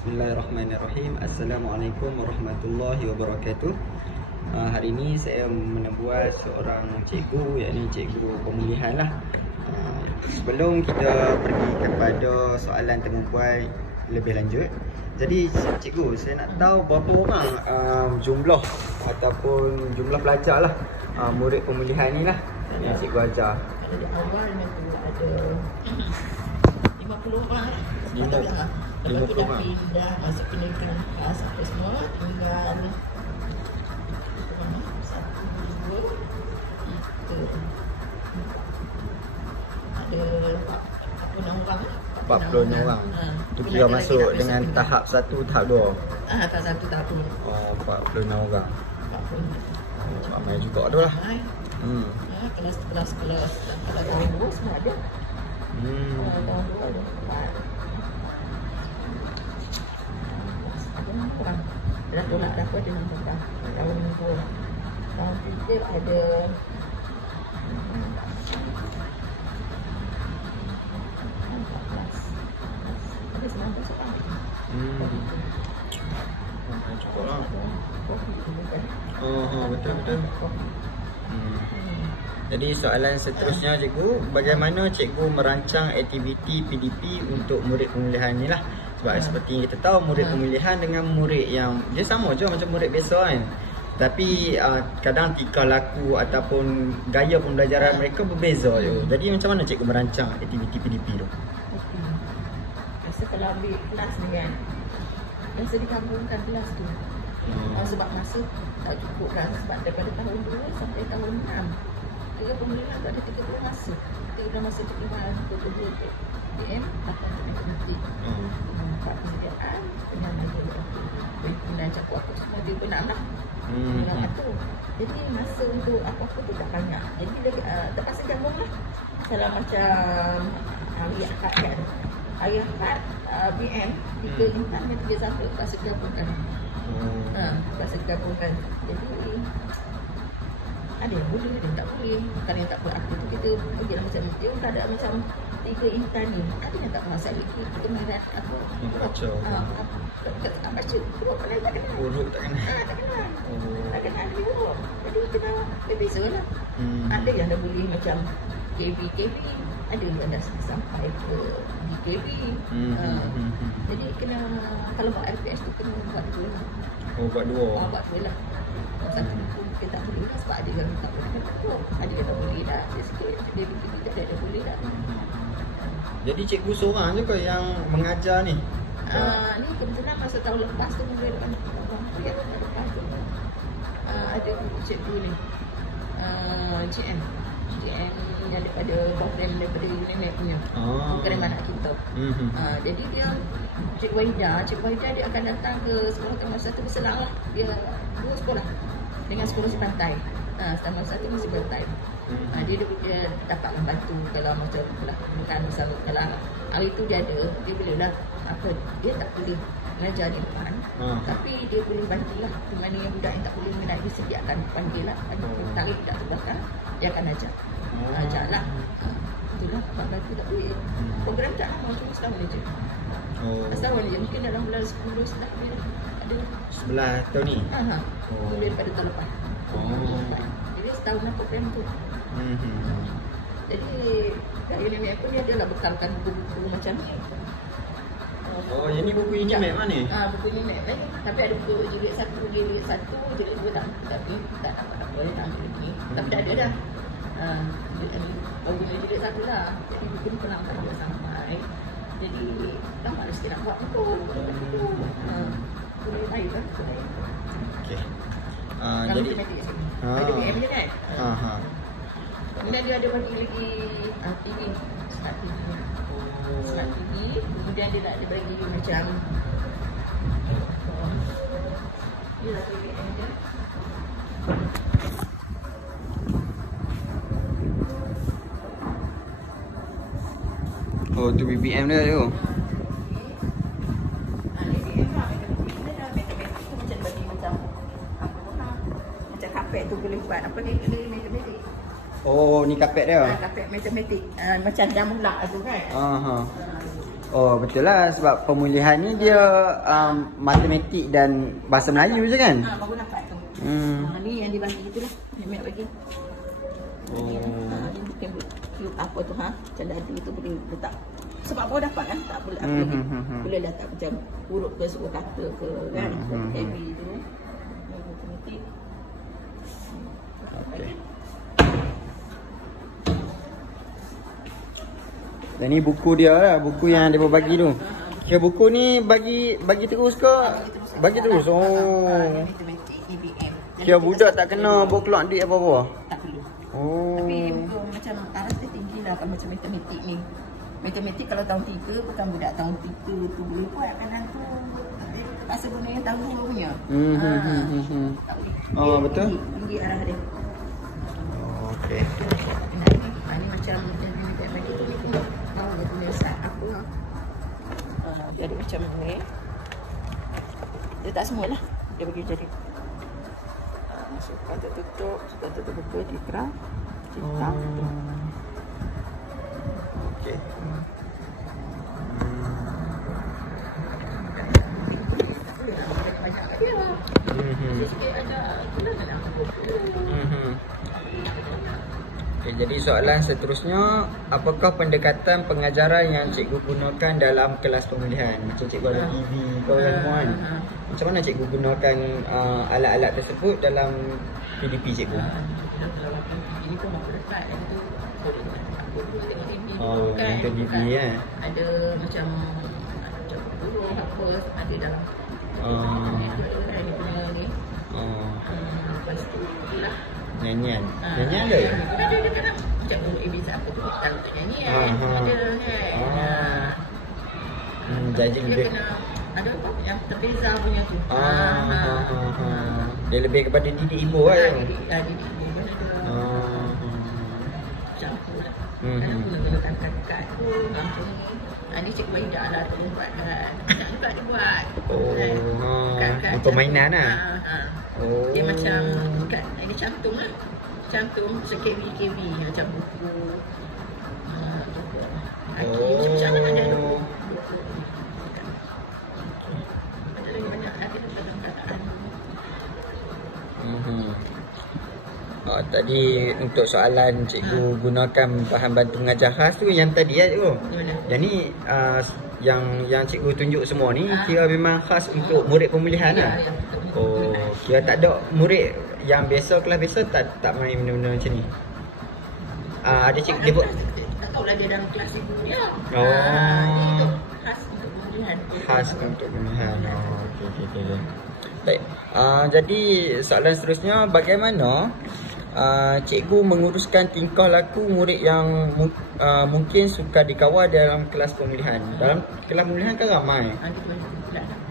Bismillahirrahmanirrahim. Assalamualaikum warahmatullahi wabarakatuh. Hari ini saya menebuas seorang cikgu, iaitu cikgu pemulihan lah. Sebelum kita pergi kepada soalan temu bual lebih lanjut, jadi cikgu, saya nak tahu berapa orang jumlah ataupun jumlah pelajar lah, murid pemulihan ni lah yang cikgu ajar. Di awal tu ada 50 orang. 50 Lepas tu dah orang. pindah masuk pendidikan khas apa semua, tinggal 1, 2, 3, ada 46 orang. 46 orang. Tu kira masuk dengan tahap 1, tahap 2. Tahap 1, tahap 2. Oh, 46 orang. 46. Ramai juga tu lah. Kelas-kelas kalau tahun 2 semua ada. Tahun 2 ada 4. Ada 6 orang. Dalam tolak aku ada 6 orang. Tahun 2. Tahun 3 ada 19 orang. Cukup lah. Betul-betul. Jadi soalan seterusnya cikgu, bagaimana cikgu merancang aktiviti PDP untuk murid pemulihan ni lah? Sebab seperti kita tahu, murid pemulihan dengan murid yang dia sama je macam murid biasa kan. Tapi kadang tingkah laku ataupun gaya pembelajaran mereka berbeza je. Jadi macam mana cikgu merancang aktiviti PDP tu? Rasa kalau ambil kelas ni kan, rasa digabungkan kelas tu. Sebab masa tak cukup kan, sebab daripada tahun 2 sampai tahun 6 dia pemulihan tak ada 30 masa. Kita dah masa perkhidmatan untuk PM atau matematik. Persediaan, penyampaian cakap apa semua dia benar lah. Jadi masa untuk apa-apa tu tak banyak. Jadi terpaksa gabung lah. Kalau macam hari Ahad kan, hari Ahad PM 3 intan dan 3 satu terpaksa gabungkan. Terpaksa gabungkan. Jadi ada yang boleh, ada yang tak boleh. Kalau yang tak beraktif tu kita pergilah macam dia keadaan macam 3 intan ni. Ada yang tak masuk lagi. Kita melihat apa? Baca. Tak baca. Huruf paling tak kenal. Huruf tak kenal. Tak kenal. Tak kenal huruf. Jadi kena berbeza lah. Ada yang dah boleh macam KB. Ada yang dah sampai ke DKB. Jadi kena, kalau buat RPS tu kena buat 2 lah. Buat 2. Buat 2 lah. Satu pun kita tak boleh lah sebab ada yang tak boleh kan takut. Ada yang tak boleh dah. Dia sikit, dia bikin kita ada boleh dah. Jadi cikgu seorang je ke yang mengajar ni? Ni kebetulan masa tahun lepas tu, minggu depan tahun lepas tu ada cikgu ni, GM yang daripada program daripada UNIMED punya, program anak kita. Jadi dia Cik Wahida dia akan datang ke sekolah Taman 1 berselang lah. Dia 2 sekolah dengan sekolah sepantai. Taman 1 masih bertai. Dia dapat membantu kalau macam bukan misalnya kalau hari tu dia boleh lah apa, dia tak boleh mengajar di depan, tapi dia boleh bantulah di mana yang budak yang tak boleh mengajar, dia sediakan panggil lah, tarik budak tu belakang, dia akan ajar. Ajarlah. Itulah bantu tak boleh. Program tak lama, cuma setahun je. Setahun je, mungkin dalam bulan 10 setelah dia ada 11 tahun ni? Boleh daripada tahun lepas. Jadi setahun lah program tu. Jadi dari UNIMED pun dia adalah bekalkan buku-buku macam ni. Yang ni buku UNIMED mana ni? Buku UNIMED lain. Tapi ada buku jilid 1, jilid 2 tak. Tapi tak apa-apa, tak ambil lagi. Tapi dah ada dah. Baru jilid 1 lah. Jadi buku ni pernah tak ada sampai. Jadi dah malas sikit nak buat buku. Boleh lain kan? Okey. Jadi ada BM je kan? Kemudian dia ada bagi lagi TV, smart TV. Kemudian dia nak bagi macam dia nak bagi BM je. Tu BBM dia tu. Macam kapet tu boleh buat apa ni, matematik. Oh, ni kapet dia. Kapet matematik. Macam jamulak tu kan. Oh betul lah, sebab pemulihan ni dia matematik dan bahasa Melayu je kan? Baru dapat tu. Ni yang dibagi itulah. Yang bagi. Ni bukan apa tu macam dadu tu boleh letak. Sebab baru dapat kan, tak boleh apa lagi. Boleh letak macam huruf ke suku kata ke kan. Heavy tu. Matematik. Okey. Dan ni buku dia lah, buku yang dia bagi tu. Kira buku ni bagi terus ke? Bagi terus. Oh. Kira budak tak kena bawa keluar duit apa-apa? Tak perlu. Oh. Tapi buku macam taras dia tinggi lah kan macam matematik ni. Matematik kalau tahun 3 bukan budak tahun 3 tu boleh buat kanan tu. Rasa guna yang tahun 2 punya. Tak boleh. Oh betul. Tinggi arah dia. Oh, okey. Ni macam dia bagi tu ni pun tahu dia punya start apa. Dia ada macam ni. Dia tak semualah. Dia bagi jadi. Suka tutup buku dikra. Cipta. Okey. Okay, jadi soalan seterusnya, apakah pendekatan pengajaran yang cikgu gunakan dalam kelas pemulihan? Macam cikgu ada TV kau yang semua kan? Macam mana cikgu gunakan alat-alat tersebut dalam PDP cikgu? Ini pun aku dekat yang tu tengok TV Oh, kan. yang TV kan? Ada macam guru apa ada dalam. Ini punya ni. Lepas tu lah. Nyanyian? Nyanyian ada ya? Ada kadang macam ABC apa tu kalau tak nyanyi kan. Ada kan. Jadi Dia lebih kena ada apa yang terbeza punya tu. dia lebih kepada didik ibu lah ya? Didik ibu pun ada. Campur lah. Kadang guna-gunakan kad-kad tu. Ni cikgu Aida lah tu buat kan. Nak juga dia buat. Untuk permainan lah. Dia macam kad, dia cantum lah. Cantum KV macam buku. Macam mana ada tu. Ada lagi banyak lagi dalam kataan. Tadi untuk soalan cikgu gunakan bahan bantu mengajar khas tu yang tadi ya cikgu. Yang ni yang cikgu tunjuk semua ni kira memang khas untuk murid pemulihan lah. Oh, kira tak ada murid yang biasa kelas biasa tak main benda-benda macam ni. Ada cikgu dia buat. Tak tahulah dia dalam kelas ibu dia. Oh. Khas untuk pemulihan. Khas untuk pemulihan. Okey. Baik. Jadi soalan seterusnya, bagaimana cikgu menguruskan tingkah laku murid yang mungkin suka dikawal dalam kelas pemulihan? Dalam kelas pemulihan kan ramai.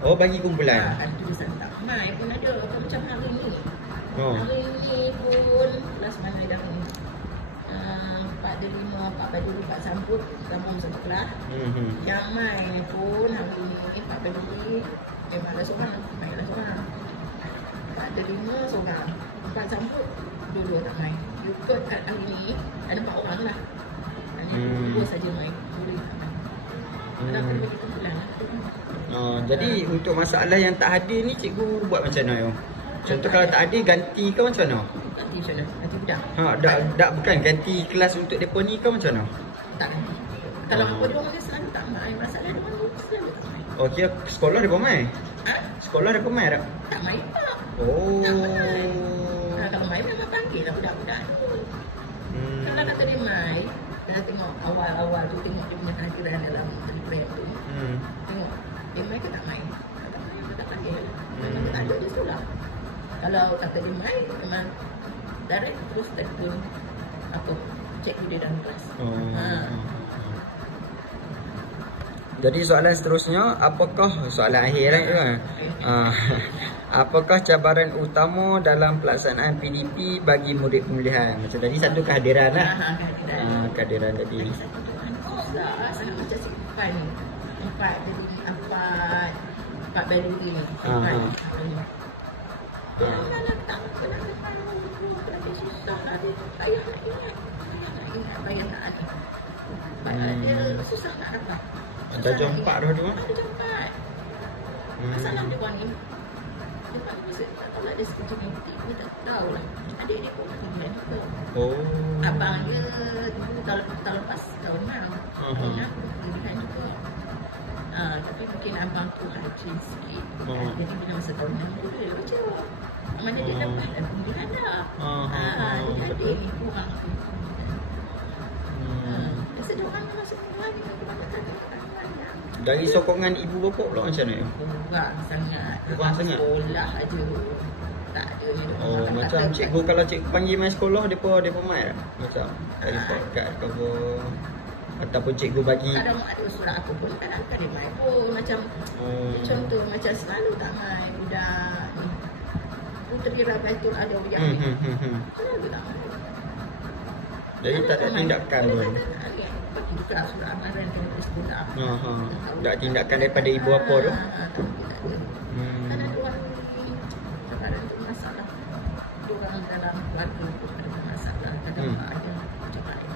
Oh, bagi kumpulan. Ada tulisan tak mai pun ada. Macam hari ni. Oh. Hari ni pun kelas mana dah ni? 4 ada 5, 4 baju 4 sambut sambung satu kelas. Yang mai pun hari ni 4 baju memanglah seorang, mainlah seorang. 4 ada 5 seorang. 4 sambut dua tak main. Ikut hari ni ada 4 orang lah. Dua saja main. Boleh tak main. Kadang kena bagi kumpulan lah. Jadi untuk masalah yang tak hadir ni cikgu buat macam mana yo? Contoh kalau tak hadir ganti ke macam mana? Ganti macam mana? Ganti budak. Tak bukan ganti kelas untuk depa ni ke macam mana? Tak ganti. Kalau apa dia orang selalu tak main, masalah dia mana selalu tak main. Oh, kira sekolah dia main? Sekolah dia main tak? Tak main tak. Oh. Tak main. Kalau main memang panggil lah budak-budak tu. Kalau kata dia main, kita tengok awal-awal tu tengok dia punya kehadiran dalam proyek tu. Tengok dia main ke tak main. Tak main, kita panggil. Memang tak ada dia sudah. Kalau kata dia main, memang direct terus telefon apa cikgu dia dalam kelas. Jadi soalan seterusnya, apakah soalan akhir kan? Apakah cabaran utama dalam pelaksanaan PDP bagi murid pemulihan? Macam tadi satu kehadiran lah. Kehadiran tadi. Susah, sangat macam simpan ni. 4 jadi 4 value ni. Simpan. Tak pernah depan tapi susah lah dia. Payah nak ingat. Payah nak ada. Dia susah nak dapat. Darjah 4 dah tu. Darjah 4. Masalah dia buat ni. Dia buat ni kalau ada sekejap nanti dia tak tahu lah. Adik dia pun kemudian juga. Abang dia dulu tahun lepas tahun 6. Tahun 6 kemudian juga. Tapi mungkin abang tu rajin sikit. Jadi bila masa tahun 6 dia baca. Mana dia dapat kemudian dah. Jadi adik ni kurang. Biasa dia orang masuk kemudian dia kebanyakan banyak. Dari sokongan ibu bapa pula macam mana? Kurang sangat. Kurang sangat? Sekolah aja. Tak ada. Macam cikgu kalau cikgu panggil main sekolah, depa main macam report kat apa ataupun cikgu bagi. Kadang ada surat apa pun kadang-kadang dia main pun macam contoh macam selalu tak main budak ni. Puteri Rabaitul ada yang ni. Selalu tak main. Jadi tak ada tindakan pun. Bagi juga surat amaran dari sekolah. Tak tindakan daripada ibu bapa tu. Kan ada orang sekarang tu masalah. Orang dalam keluarga tu ada masalah. Kadang ada macam lain.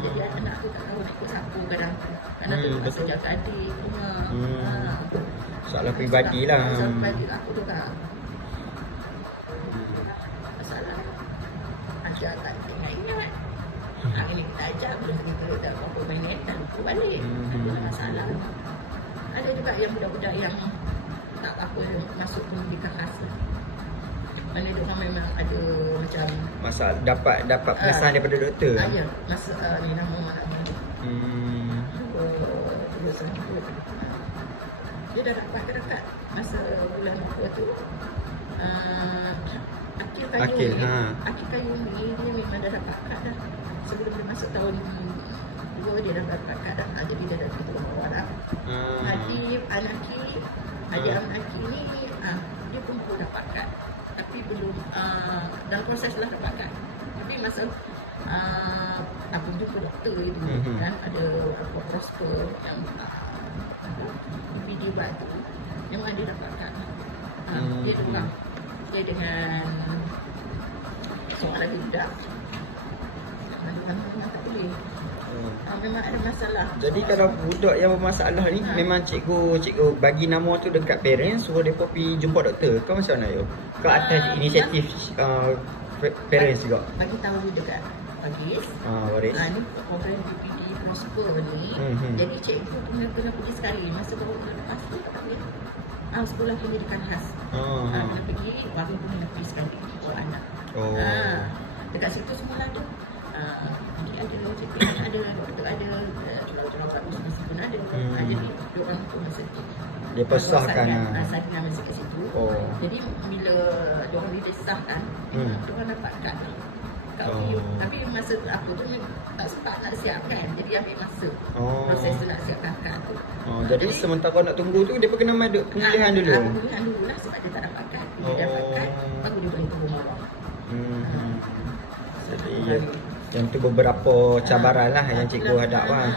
Jadi anak tu tak tahu nak ikut siapa kadang. Anak tu rasa jaga adik rumah. Soalan peribadi lah. Soalan peribadi aku tu kan. Masalah ajar tak ingat. Ini kita ajar bila kita tak apa main net tak lupa balik. Ada masalah. Ada juga yang budak-budak yang tak apa masuk pendidikan khas. Mana dia orang memang ada macam masalah dapat pengesahan daripada doktor. Ya, masa ni nama dia dah dapat dekat masa bulan apa tu. Akhir kayu ni dia memang dah dapat kad dah. Sebelum dia masuk tahun 2 dia dah dapat kad dah. Jadi dia dah ketua bawah dah. Adik Anaki ni dia pun dapat kad. Tapi belum dalam proses lah dapat kad. Tapi masa aku jumpa doktor itu kan ada prosper yang video buat tu memang dia dapat kad. Dia tukar dia dengan seorang lagi budak. Memang tak boleh. Memang ada masalah. Jadi kalau budak yang bermasalah ni memang cikgu bagi nama tu dekat parents suruh depa pergi jumpa doktor. Kau macam mana yo? Ke atas inisiatif parents juga? Bagi tahu dekat Waris. Waris. Ni program DPD Prosper ni. Jadi cikgu kena pergi sekali masa baru lepas tu tak boleh. Sekolah pendidikan khas. Kena pergi, baru kena pergi sekali untuk anak. Dekat situ semua ada. Jadi ada cikgu, ada doktor, ada calon-calon bagus masa pun ada. Jadi diorang tu masa tu dia pesahkan saya masa kat situ. Jadi bila diorang disahkan, diorang dapat kad. Tapi masa aku tu tak sempat nak siapkan. Jadi ambil masa proses tu nak siapkan kad tu. Jadi sementara nak tunggu tu dia kena ada pemulihan dulu. Pemulihan dulu lah sebab dia tak dapat kad. Dia dapat kad baru dia boleh turun bawah. Jadi yang tu beberapa cabaran lah yang cikgu hadap lah.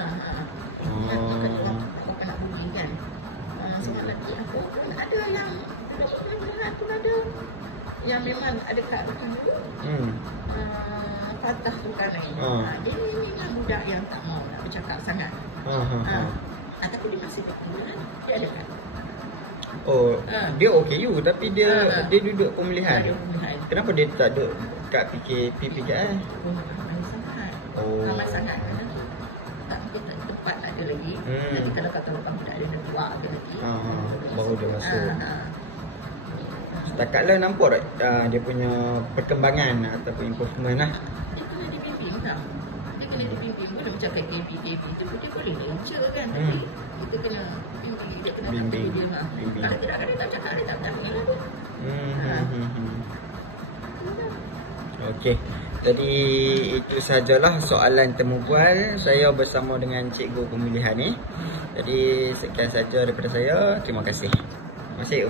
Nak bunyi kan. Soalan lagi apa pun ada yang pun ada yang memang ada kat belakang dulu. Patah tu kan lain. Jadi memang budak yang tak mau nak bercakap sangat. Ataupun dia masih berkemulihan, dia ada kan. Dia OKU tapi dia duduk pemulihan. Kenapa dia tak duduk kat PPKI? Ramai sangat. Tak mungkin tak tempat nak ada lagi. Nanti kalau kata lepas budak dia dah tua ada lagi. Baru dia masuk. Setakat lah nampak tak dia punya perkembangan ataupun improvement lah. Dia kena dibimbing tau. Dia kena dibimbing. Boleh macam kat KB tu dia boleh lecture kan. Tapi kita kena bimbing. Dia kena bimbing. Kalau tidak dia tak cakap, dia tak berani lah. Okey. Jadi itu sajalah soalan temu bual saya bersama dengan Cikgu Pemulihan ni. Jadi sekian saja daripada saya. Terima kasih. Terima kasih.